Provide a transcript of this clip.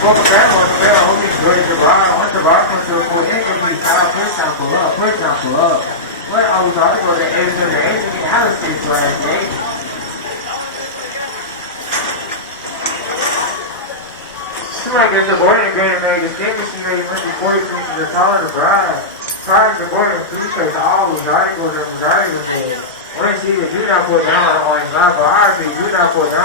Welcome back on the bell. I hope you enjoyed the ride. Once the ride comes to a full end, it'll be time. Push down, pull up, push down, pull up. But I was already going to exit the exit get out of stage last day. Seems like if the boarding agreement made distinguishing that you went to 43 to the taller to drive. Prior to the boarding, please place all was already going to reside with me. When she do not put down on his life, but I do not put down